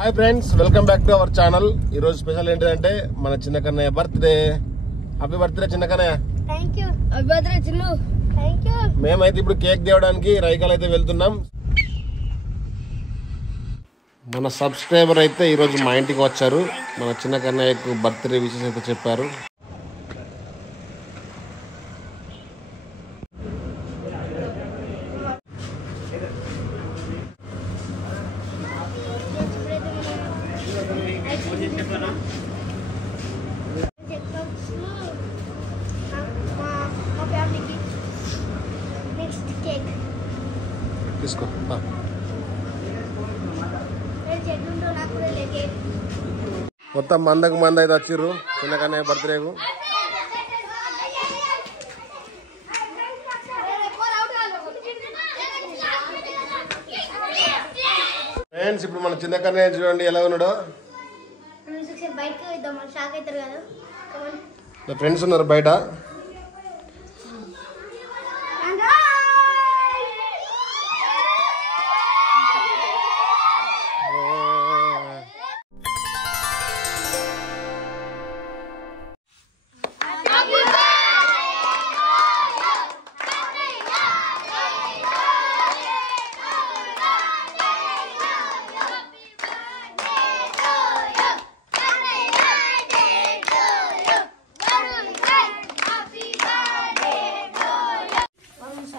Hi friends, welcome back to our channel. ఈ రోజు special ఏంటంటే మన చిన్న కన్నయ్య బర్త్డే. హ్యాపీ బర్త్డే చిన్న Kannayya. Thank you. Happy birthday Chinnu. Thank you. మేమైతే ఇప్పుడు కేక్ తేవడానికి రైకాల్ అయితే వెళ్తున్నాం. మన సబ్స్క్రైబర్ అయితే ఈరోజు మా ఇంటికి వచ్చారు. మన చిన్న కన్నయ్యకు బర్త్డే విషెస్ అయితే చెప్పారు. తీసుకో. మొత్తం మందకు మంది అయితే వచ్చిర్రు చిన్న కన్నయ్య బర్త్డేకు. ఫ్రెండ్స్, ఇప్పుడు మన చిన్న కన్నయ్య చూడండి ఎలా ఉన్నాడో. ఫ్రెండ్స్ ఉన్నారు బయట.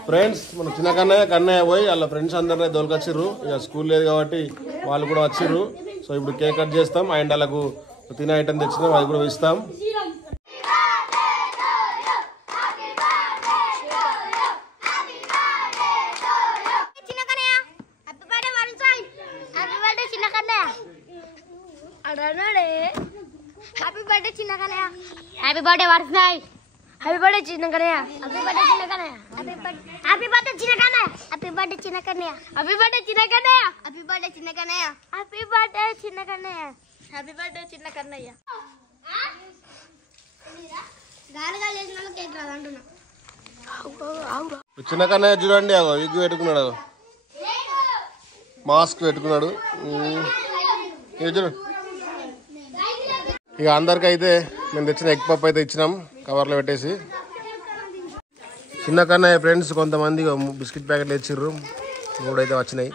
ఫ్రెండ్స్, మన చిన్న కన్నయ్య పోయి వాళ్ళ ఫ్రెండ్స్ అందరినీ దొరికొచ్చిర్రు. ఇక స్కూల్ లేదు కాబట్టి వాళ్ళు కూడా వచ్చిర్రు. సో ఇప్పుడు కేక్ కట్ చేస్తాం అండ్ వాళ్ళకు తినే ఐటమ్ తెచ్చినాం, అది కూడా ఇస్తాం. హ్యాపీ బర్త్డే వరుసనాయ్. హ్యాపీ బర్త్డే చిన్న కన్నయ్య. హ్యాపీ బర్త్డే చిన్న కన్నయ్య. హ్యాపీ బర్త్డే చిన్న కన్నయ్య. హ్యాపీ బర్త్డే చిన్న కన్నయ్య. హ్యాపీ బర్త్డే చిన్న కన్నయ్య. హ్యాపీ బర్త్డే చిన్న కన్నయ్య. హ్యాపీ బర్త్డే చిన్న కన్నయ్య. హ్యాపీ బర్త్డే చిన్న కన్నయ్య. గాలిగా చేసిన కేక్ రాదంటున్నా. చిన్న కన్నయ్య చూడండి, విగ్గు పెట్టుకున్నాడు, మాస్క్ పెట్టుకున్నాడు. ఇక అందరికైతే మేము తెచ్చిన ఎగ్ పప్పు అయితే ఇచ్చినాం కవర్లో పెట్టేసి. చిన్న కన్నయ్య ఫ్రెండ్స్ కొంతమంది బిస్కెట్ ప్యాకెట్లు ఇచ్చిర్రు, 3 అయితే వచ్చినాయి.